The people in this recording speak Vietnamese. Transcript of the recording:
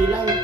gì lâu